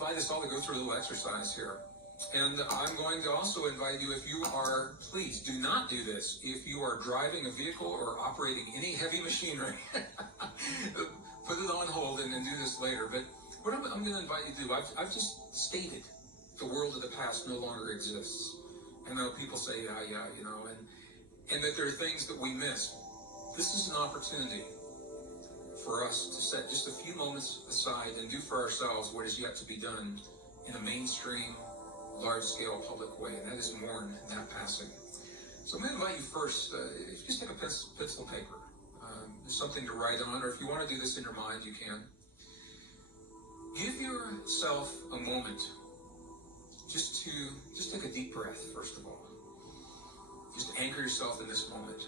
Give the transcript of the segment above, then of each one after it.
invite us all to go through a little exercise here. And I'm going to also invite you, if you are, please do not do this. If you are driving a vehicle or operating any heavy machinery, put it on hold and then do this later. But what I'm going to invite you to do, I've just stated the world of the past no longer exists. I know people say, yeah, and that there are things that we miss. This is an opportunity for us to set just a few moments aside and do for ourselves what is yet to be done in a mainstream, large-scale public way, and that is mourn that passing. So I'm going to invite you first, if you just take a pencil and paper, something to write on, or if you want to do this in your mind, you can. Give yourself a moment just take a deep breath, first of all. Just anchor yourself in this moment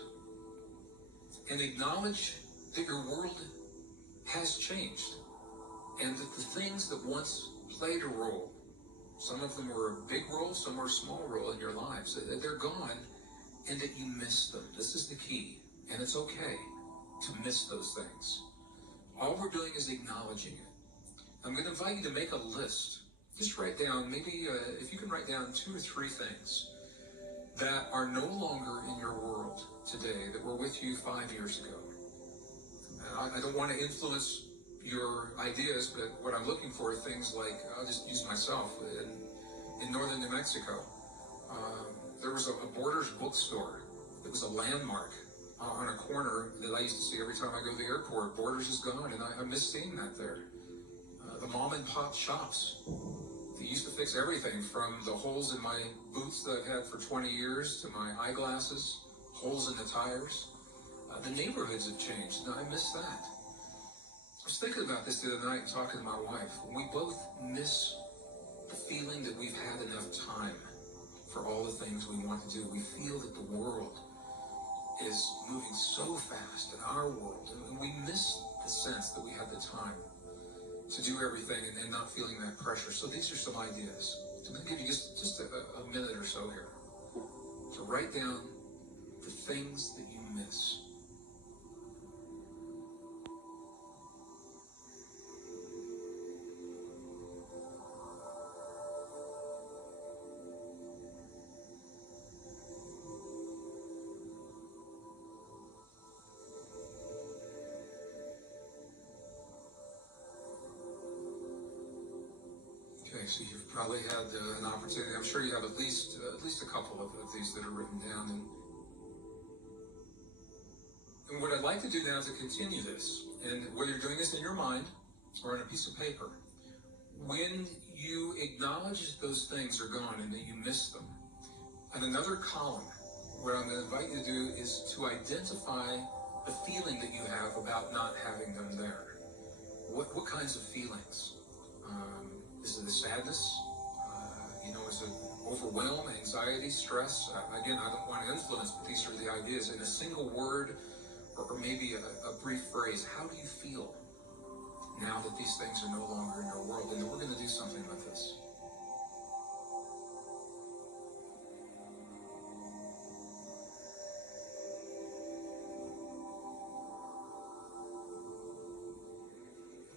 and acknowledge that your world has changed and that the things that once played a role, some of them were a big role, some were a small role in your lives, that they're gone and that you miss them. This is the key, and it's okay to miss those things. All we're doing is acknowledging it. I'm going to invite you to make a list. Just write down, maybe if you can write down 2 or 3 things that are no longer in your world today, that were with you 5 years ago. And I don't want to influence your ideas, but what I'm looking for are things like, I'll just use myself, in northern New Mexico, there was a Borders bookstore. It was a landmark on a corner that I used to see every time I go to the airport. Borders is gone, and I miss seeing that there. The mom and pop shops, they used to fix everything from the holes in my boots that I've had for 20 years to my eyeglasses, holes in the tires. The neighborhoods have changed, and I miss that. I was thinking about this the other night and talking to my wife. We both miss the feeling that we've had enough time for all the things we want to do. We feel that the world is moving so fast in our world, and we miss the sense that we have the time to do everything and not feeling that pressure. So these are some ideas. I'm going to give you just a minute or so here to write down the things that you miss. Okay, so you've probably had an opportunity. I'm sure you have at least a couple of these that are written down. And what I'd like to do now is to continue this. And whether you're doing this in your mind or on a piece of paper, when you acknowledge those things are gone and that you miss them, on another column, what I'm going to invite you to do is to identify the feeling that you have about not having them there. What kinds of feelings? Is it a sadness? Is it overwhelm, anxiety, stress? Again, I don't want to influence, but these are the ideas. In a single word, or maybe a brief phrase, how do you feel now that these things are no longer in your world? And we're going to do something with this.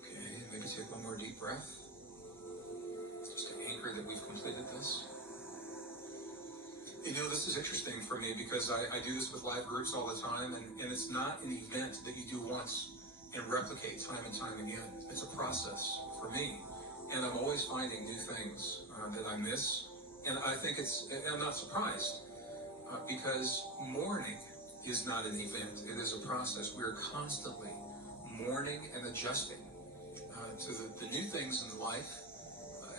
Okay, maybe take one more deep breath. That we've completed this. This is interesting for me because I do this with live groups all the time, and it's not an event that you do once and replicate time and time again. It's a process for me, and I'm always finding new things that I miss, and I think I'm not surprised because mourning is not an event. It is a process. We are constantly mourning and adjusting to the new things in life,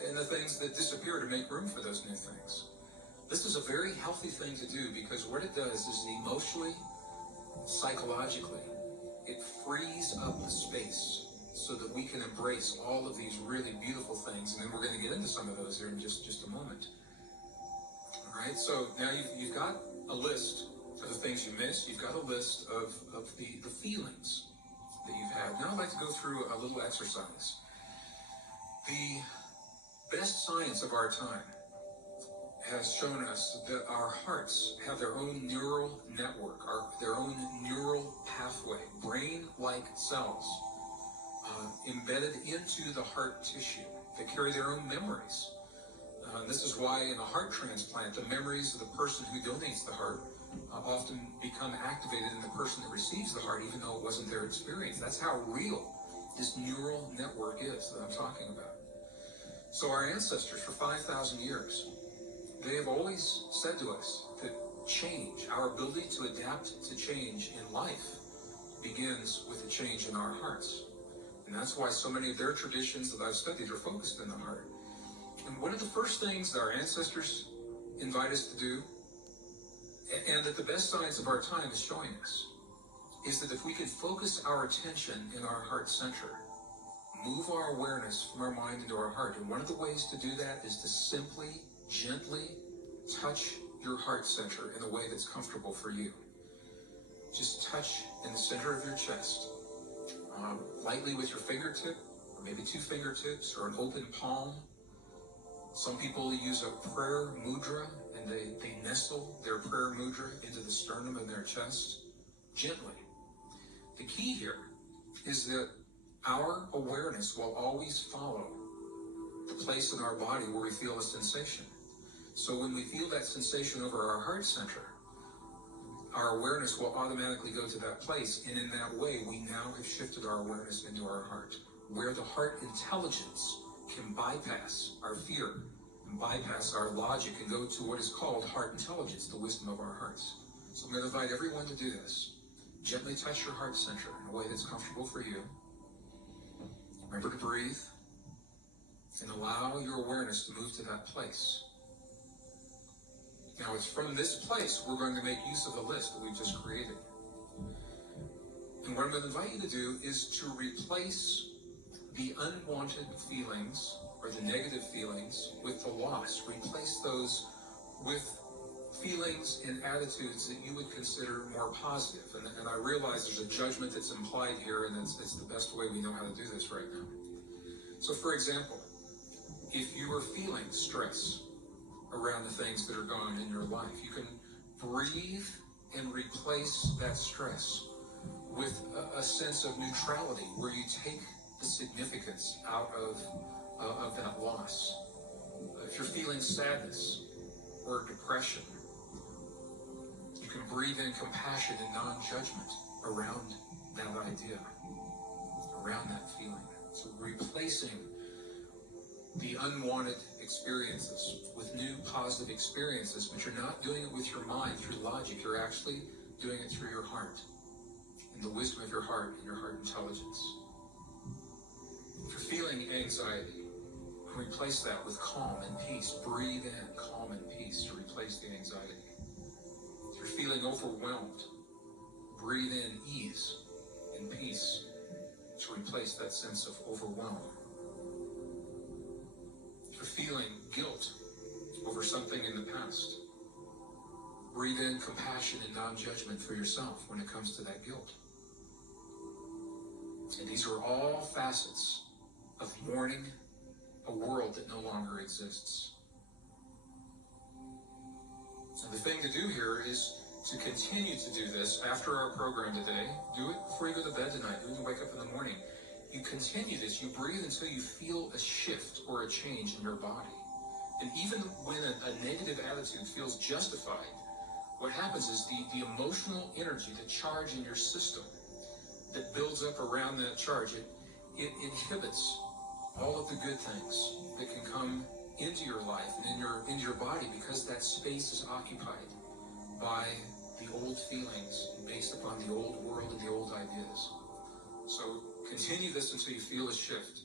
and the things that disappear to make room for those new things. This is a very healthy thing to do because what it does is emotionally, psychologically, it frees up the space so that we can embrace all of these really beautiful things. And then we're going to get into some of those here in just a moment. All right, so now you've got a list of the things you missed. You've got a list of the feelings that you've had. Now I'd like to go through a little exercise. The best science of our time has shown us that our hearts have their own neural network, their own neural pathway, brain-like cells embedded into the heart tissue. They carry their own memories. And this is why in a heart transplant, the memories of the person who donates the heart often become activated in the person that receives the heart, even though it wasn't their experience. That's how real this neural network is that I'm talking about. So our ancestors for 5,000 years, they have always said to us that change, our ability to adapt to change in life, begins with a change in our hearts. And that's why so many of their traditions that I've studied are focused in the heart. And one of the first things that our ancestors invite us to do, and that the best science of our time is showing us, is that if we can focus our attention in our heart center, move our awareness from our mind into our heart. And one of the ways to do that is to simply, gently touch your heart center in a way that's comfortable for you. Just touch in the center of your chest, lightly with your fingertip, or maybe two fingertips, or an open palm. Some people use a prayer mudra, and they nestle their prayer mudra into the sternum of their chest, gently. The key here is that our awareness will always follow the place in our body where we feel a sensation. So when we feel that sensation over our heart center, our awareness will automatically go to that place, and in that way, we now have shifted our awareness into our heart, where the heart intelligence can bypass our fear and bypass our logic and go to what is called heart intelligence, the wisdom of our hearts. So I'm going to invite everyone to do this. Gently touch your heart center in a way that's comfortable for you. Remember to breathe and allow your awareness to move to that place. Now it's from this place we're going to make use of the list that we've just created. And what I'm going to invite you to do is to replace the unwanted feelings or the negative feelings with the loss. Replace those with feelings and attitudes that you would consider more positive. And I realize there's a judgment that's implied here, and it's the best way we know how to do this right now. So for example, if you are feeling stress around the things that are going on in your life, you can breathe and replace that stress with a sense of neutrality, where you take the significance out of that loss. If you're feeling sadness or depression, you can breathe in compassion and non-judgment around that idea, around that feeling. So replacing the unwanted experiences with new positive experiences, but you're not doing it with your mind through logic. You're actually doing it through your heart and the wisdom of your heart and your heart intelligence. If you're feeling anxiety, replace that with calm and peace. Breathe in calm and peace to replace the anxiety. If you're feeling overwhelmed, breathe in ease and peace to replace that sense of overwhelm. If you're feeling guilt over something in the past, breathe in compassion and non-judgment for yourself when it comes to that guilt. And these are all facets of mourning a world that no longer exists. And the thing to do here is to continue to do this after our program today. Do it before you go to bed tonight. Do it when you wake up in the morning. You continue this. You breathe until you feel a shift or a change in your body. And even when a negative attitude feels justified, what happens is the emotional energy, the charge in your system that builds up around that charge, it inhibits all of the good things that can come into your life and into your body, because that space is occupied by the old feelings based upon the old world and the old ideas. So continue this until you feel a shift.